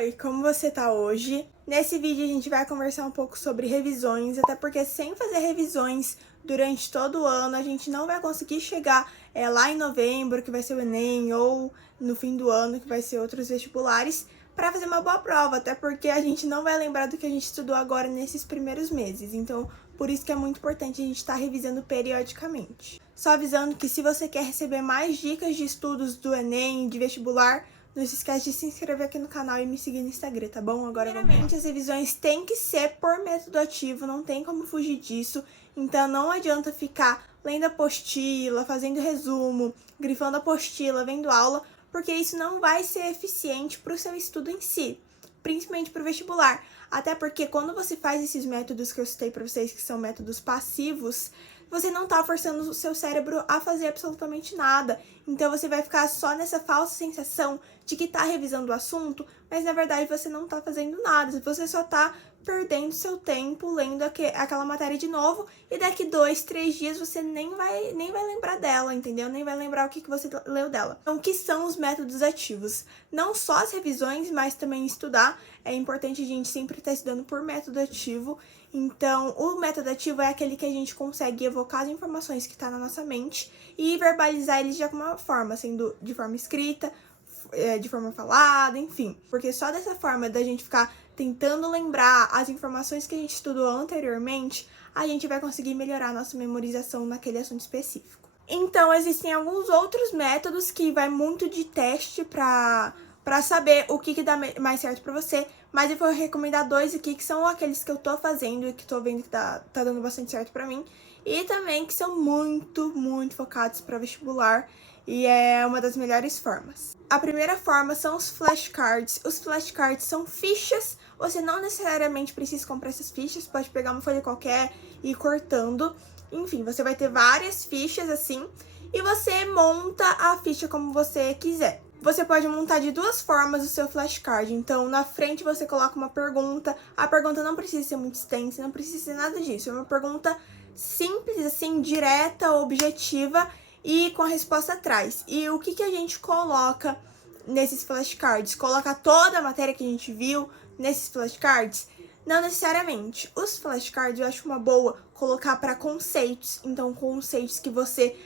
Oi, como você tá hoje? Nesse vídeo a gente vai conversar um pouco sobre revisões, até porque sem fazer revisões durante todo o ano a gente não vai conseguir chegar lá em novembro, que vai ser o Enem, ou no fim do ano, que vai ser outros vestibulares, para fazer uma boa prova, até porque a gente não vai lembrar do que a gente estudou agora nesses primeiros meses. Então, por isso que é muito importante a gente estar revisando periodicamente. Só avisando que se você quer receber mais dicas de estudos do Enem, de vestibular, não se esquece de se inscrever aqui no canal e me seguir no Instagram, tá bom? Agora, primeiramente, as revisões têm que ser por método ativo, não tem como fugir disso. Então, não adianta ficar lendo apostila, fazendo resumo, grifando apostila, vendo aula, porque isso não vai ser eficiente para o seu estudo em si, principalmente para o vestibular. Até porque quando você faz esses métodos que eu citei para vocês, que são métodos passivos, você não tá forçando o seu cérebro a fazer absolutamente nada. Então você vai ficar só nessa falsa sensação de que tá revisando o assunto, mas na verdade você não tá fazendo nada. Você só tá perdendo seu tempo lendo aquela matéria de novo, e daqui 2, 3 dias você nem vai lembrar dela, entendeu? Nem vai lembrar o que você leu dela. Então, o que são os métodos ativos? Não só as revisões, mas também estudar. É importante a gente sempre estar estudando por método ativo. Então, o método ativo é aquele que a gente consegue evocar as informações que estão na nossa mente e verbalizar eles de alguma forma, sendo de forma escrita, de forma falada, enfim. Porque só dessa forma da gente ficar tentando lembrar as informações que a gente estudou anteriormente, a gente vai conseguir melhorar a nossa memorização naquele assunto específico. Então, existem alguns outros métodos que vai muito de teste para saber o que dá mais certo para você, mas eu vou recomendar 2 aqui, que são aqueles que eu tô fazendo e que tô vendo que tá dando bastante certo para mim, e também que são muito focados para vestibular, e é uma das melhores formas. A primeira forma são os flashcards. Os flashcards são fichas, você não necessariamente precisa comprar essas fichas, pode pegar uma folha qualquer e ir cortando. Enfim, você vai ter várias fichas assim, e você monta a ficha como você quiser. Você pode montar de 2 formas o seu flashcard. Então, na frente você coloca uma pergunta. A pergunta não precisa ser muito extensa, não precisa ser nada disso. É uma pergunta simples, assim, direta, objetiva e com a resposta atrás. E o que a gente coloca nesses flashcards? Coloca toda a matéria que a gente viu nesses flashcards? Não necessariamente. Os flashcards eu acho uma boa colocar para conceitos. Então, conceitos que você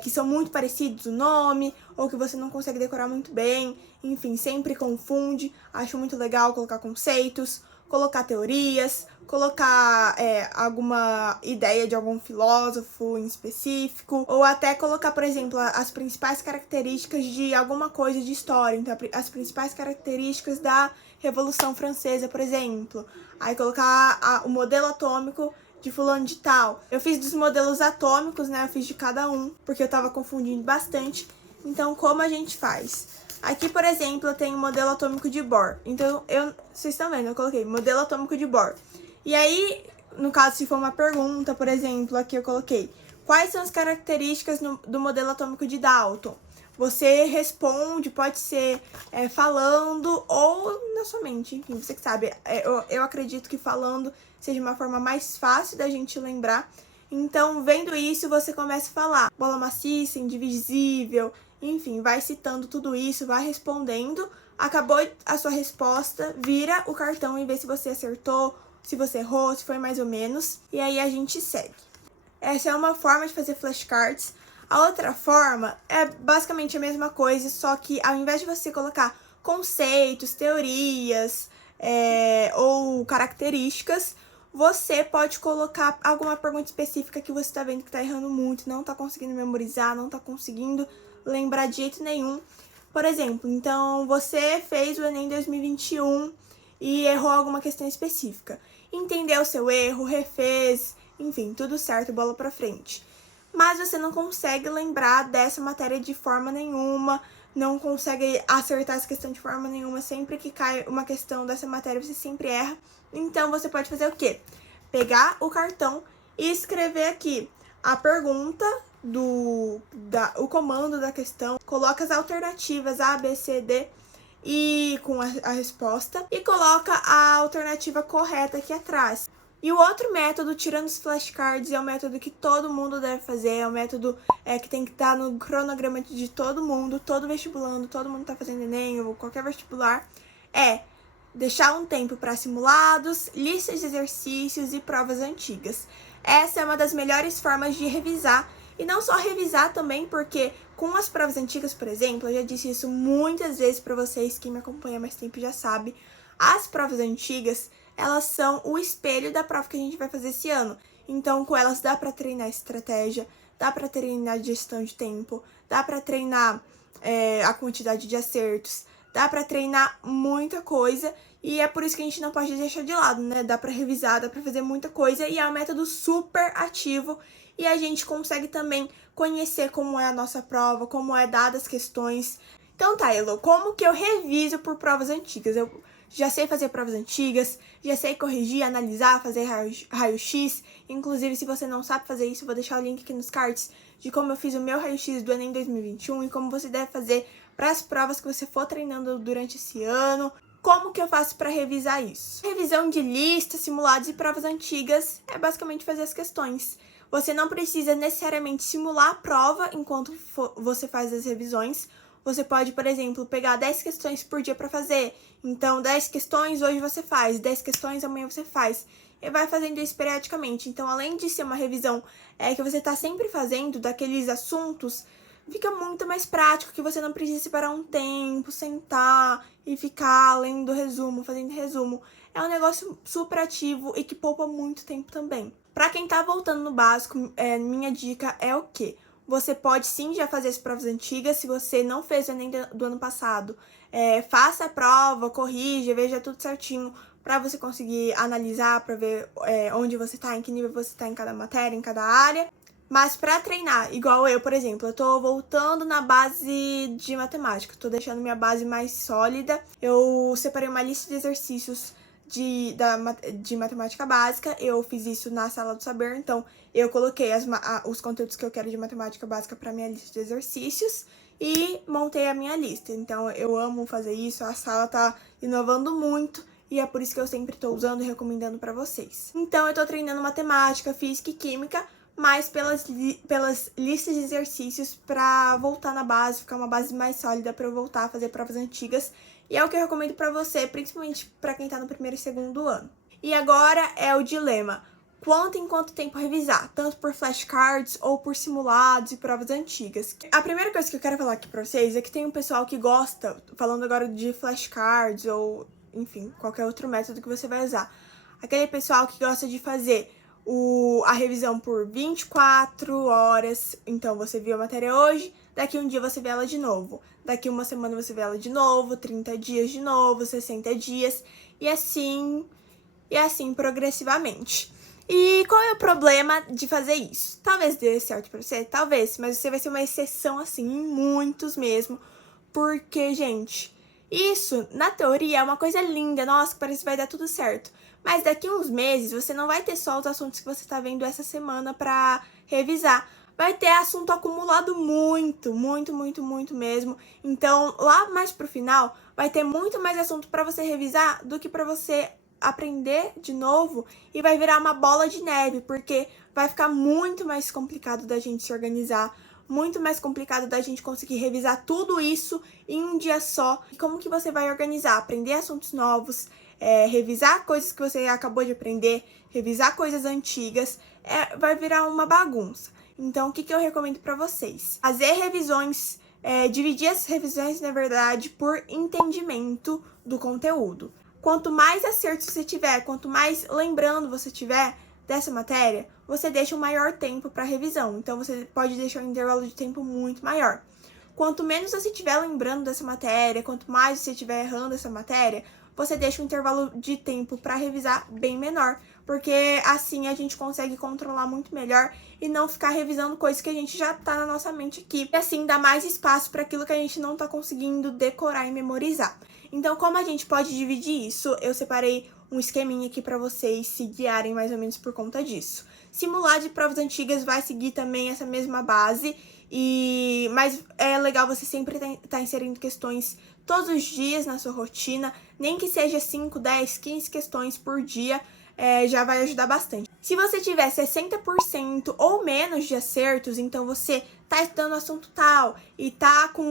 que são muito parecidos o nome, ou que você não consegue decorar muito bem, enfim, sempre confunde. Acho muito legal colocar conceitos, colocar teorias, colocar alguma ideia de algum filósofo em específico, ou até colocar, por exemplo, as principais características de alguma coisa de história. Então, as principais características da Revolução Francesa, por exemplo. Aí colocar o modelo atômico de fulano de tal. Eu fiz dos modelos atômicos, né? Eu fiz de cada um, porque eu tava confundindo bastante. Então, como a gente faz? Aqui, por exemplo, eu tenho o modelo atômico de Bohr. Então, vocês estão vendo, eu coloquei modelo atômico de Bohr. E aí, no caso, se for uma pergunta, por exemplo, aqui eu coloquei quais são as características do modelo atômico de Dalton? Você responde, pode ser falando ou na sua mente, enfim, você que sabe. Eu acredito que falando seja uma forma mais fácil da gente lembrar. Então, vendo isso, você começa a falar bola maciça, indivisível, enfim, vai citando tudo isso, vai respondendo. Acabou a sua resposta, vira o cartão e vê se você acertou, se você errou, se foi mais ou menos. E aí a gente segue. Essa é uma forma de fazer flashcards. A outra forma é basicamente a mesma coisa, só que ao invés de você colocar conceitos, teorias ou características, você pode colocar alguma pergunta específica que você está vendo que está errando muito, não está conseguindo memorizar, não está conseguindo lembrar de jeito nenhum. Por exemplo, então você fez o Enem 2021 e errou alguma questão específica. Entendeu o seu erro, refez, enfim, tudo certo, bola pra frente. Mas você não consegue lembrar dessa matéria de forma nenhuma, não consegue acertar essa questão de forma nenhuma. Sempre que cai uma questão dessa matéria, você sempre erra. Então, você pode fazer o quê? Pegar o cartão e escrever aqui a pergunta, o comando da questão, coloca as alternativas A, B, C, D e com a resposta, e coloca a alternativa correta aqui atrás. E o outro método, tirando os flashcards, é o método que todo mundo deve fazer, é o método que tem que estar no cronograma de todo mundo, todo vestibulando, todo mundo tá fazendo Enem ou qualquer vestibular, deixar um tempo para simulados, listas de exercícios e provas antigas. Essa é uma das melhores formas de revisar, e não só revisar também, porque com as provas antigas, por exemplo, eu já disse isso muitas vezes para vocês, quem me acompanha há mais tempo já sabe, as provas antigas, elas são o espelho da prova que a gente vai fazer esse ano. Então, com elas dá para treinar estratégia, dá para treinar gestão de tempo, dá para treinar a quantidade de acertos, dá para treinar muita coisa, e é por isso que a gente não pode deixar de lado, né? Dá para revisar, dá para fazer muita coisa, e é um método super ativo, e a gente consegue também conhecer como é a nossa prova, como é dadas as questões. Então tá, Elo, como que eu reviso por provas antigas? Eu já sei fazer provas antigas, já sei corrigir, analisar, fazer raio-x. Inclusive, se você não sabe fazer isso, eu vou deixar o link aqui nos cards de como eu fiz o meu raio-x do Enem 2021 e como você deve fazer para as provas que você for treinando durante esse ano. Como que eu faço para revisar isso? Revisão de listas, simulados e provas antigas é basicamente fazer as questões. Você não precisa necessariamente simular a prova enquanto você faz as revisões. Você pode, por exemplo, pegar 10 questões por dia para fazer. Então, 10 questões hoje você faz, 10 questões amanhã você faz. E vai fazendo isso periodicamente. Então, além de ser uma revisão que você está sempre fazendo daqueles assuntos, fica muito mais prático, que você não precisa separar um tempo, sentar e ficar lendo resumo, fazendo resumo. É um negócio super ativo e que poupa muito tempo também. Para quem tá voltando no básico, minha dica é o quê? Você pode sim já fazer as provas antigas, se você não fez o Enem do ano passado. Faça a prova, corrija, veja tudo certinho para você conseguir analisar, para ver onde você tá, em que nível você tá em cada matéria, em cada área. Mas para treinar, igual eu, por exemplo, eu tô voltando na base de matemática, tô deixando minha base mais sólida. Eu separei uma lista de exercícios de matemática básica, eu fiz isso na sala do saber, então eu coloquei os conteúdos que eu quero de matemática básica para minha lista de exercícios e montei a minha lista. Então eu amo fazer isso, a sala tá inovando muito e é por isso que eu sempre tô usando e recomendando para vocês. Então eu tô treinando matemática, física e química, mas pelas listas de exercícios para voltar na base, ficar uma base mais sólida para eu voltar a fazer provas antigas. E é o que eu recomendo para você, principalmente para quem tá no primeiro e segundo ano. E agora é o dilema: quanto em quanto tempo revisar, tanto por flashcards ou por simulados e provas antigas. A primeira coisa que eu quero falar aqui para vocês é que tem um pessoal que gosta, falando agora de flashcards ou, enfim, qualquer outro método que você vai usar. Aquele pessoal que gosta de fazer a revisão por 24 horas, então você viu a matéria hoje, daqui um dia você vê ela de novo, daqui uma semana você vê ela de novo, 30 dias de novo, 60 dias, e assim progressivamente. E qual é o problema de fazer isso? Talvez dê certo pra você, talvez, mas você vai ser uma exceção assim, em muitos mesmo, porque, gente, isso, na teoria, é uma coisa linda, nossa, parece que vai dar tudo certo. Mas daqui uns meses, você não vai ter só os assuntos que você tá vendo essa semana pra revisar. Vai ter assunto acumulado muito mesmo. Então, lá mais pro final, vai ter muito mais assunto pra você revisar do que pra você aprender de novo, e vai virar uma bola de neve, porque vai ficar muito mais complicado da gente se organizar, muito mais complicado da gente conseguir revisar tudo isso em um dia só. E como que você vai organizar? Aprender assuntos novos, revisar coisas que você acabou de aprender, revisar coisas antigas, vai virar uma bagunça. Então, o que eu recomendo para vocês? Fazer revisões, dividir as revisões, na verdade, por entendimento do conteúdo. Quanto mais acertos você tiver, quanto mais lembrando você tiver dessa matéria, você deixa um maior tempo para revisão. Então, você pode deixar um intervalo de tempo muito maior. Quanto menos você estiver lembrando dessa matéria, quanto mais você estiver errando essa matéria, você deixa um intervalo de tempo para revisar bem menor, porque assim a gente consegue controlar muito melhor e não ficar revisando coisas que a gente já tá na nossa mente aqui. E assim dá mais espaço para aquilo que a gente não tá conseguindo decorar e memorizar. Então, como a gente pode dividir isso, eu separei um esqueminha aqui para vocês se guiarem mais ou menos por conta disso. Simulado de provas antigas vai seguir também essa mesma base, mas é legal você sempre tá inserindo questões todos os dias na sua rotina, nem que seja 5, 10, 15 questões por dia. já vai ajudar bastante. Se você tiver 60% ou menos de acertos, então você tá estudando o assunto tal e tá com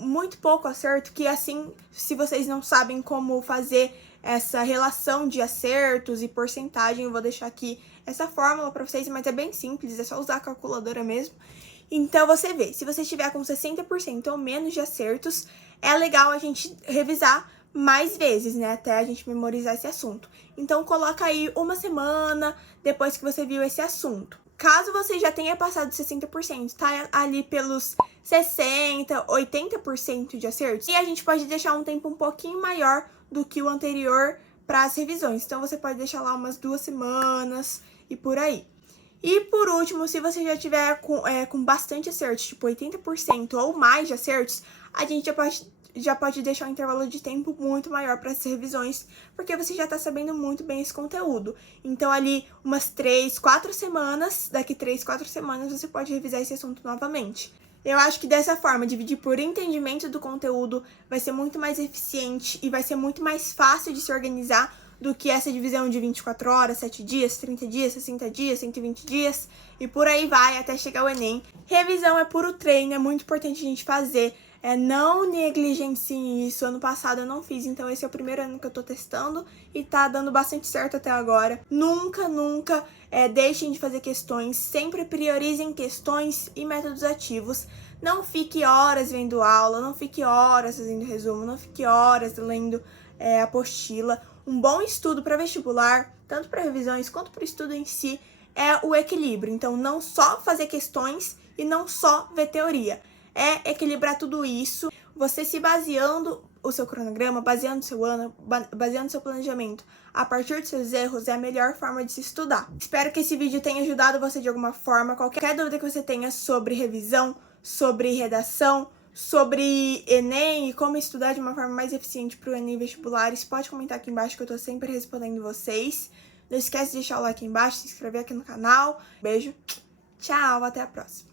muito pouco acerto, que assim, se vocês não sabem como fazer essa relação de acertos e porcentagem, eu vou deixar aqui essa fórmula para vocês, mas é bem simples, é só usar a calculadora mesmo. Então, você vê, se você estiver com 60% ou menos de acertos, é legal a gente revisar mais vezes, né, até a gente memorizar esse assunto. Então, coloca aí uma semana depois que você viu esse assunto. Caso você já tenha passado 60%, tá ali pelos 60%, 80% de acertos, e a gente pode deixar um tempo um pouquinho maior do que o anterior para as revisões. Então, você pode deixar lá umas 2 semanas e por aí. E por último, se você já tiver com bastante acertos, tipo 80% ou mais de acertos, a gente já pode deixar um intervalo de tempo muito maior para essas revisões, porque você já está sabendo muito bem esse conteúdo. Então, ali, umas 3, 4 semanas, daqui 3, 4 semanas, você pode revisar esse assunto novamente. Eu acho que dessa forma, dividir por entendimento do conteúdo vai ser muito mais eficiente e vai ser muito mais fácil de se organizar do que essa divisão de 24 horas, 7 dias, 30 dias, 60 dias, 120 dias e por aí vai até chegar o Enem. Revisão é puro treino, é muito importante a gente fazer. Não negligenciem isso. Ano passado eu não fiz, então esse é o primeiro ano que eu tô testando e tá dando bastante certo até agora. Nunca deixem de fazer questões, sempre priorizem questões e métodos ativos. Não fique horas vendo aula, não fique horas fazendo resumo, não fique horas lendo apostila. Um bom estudo para vestibular, tanto para revisões quanto para o estudo em si, é o equilíbrio. Então, não só fazer questões e não só ver teoria. É equilibrar tudo isso, você se baseando o seu cronograma, baseando o seu ano, baseando o seu planejamento a partir dos seus erros, é a melhor forma de se estudar. Espero que esse vídeo tenha ajudado você de alguma forma. Qualquer dúvida que você tenha sobre revisão, sobre redação, sobre Enem e como estudar de uma forma mais eficiente para o Enem vestibulares, pode comentar aqui embaixo que eu tô sempre respondendo vocês. Não esquece de deixar o like aqui embaixo, se inscrever aqui no canal. Beijo, tchau, até a próxima.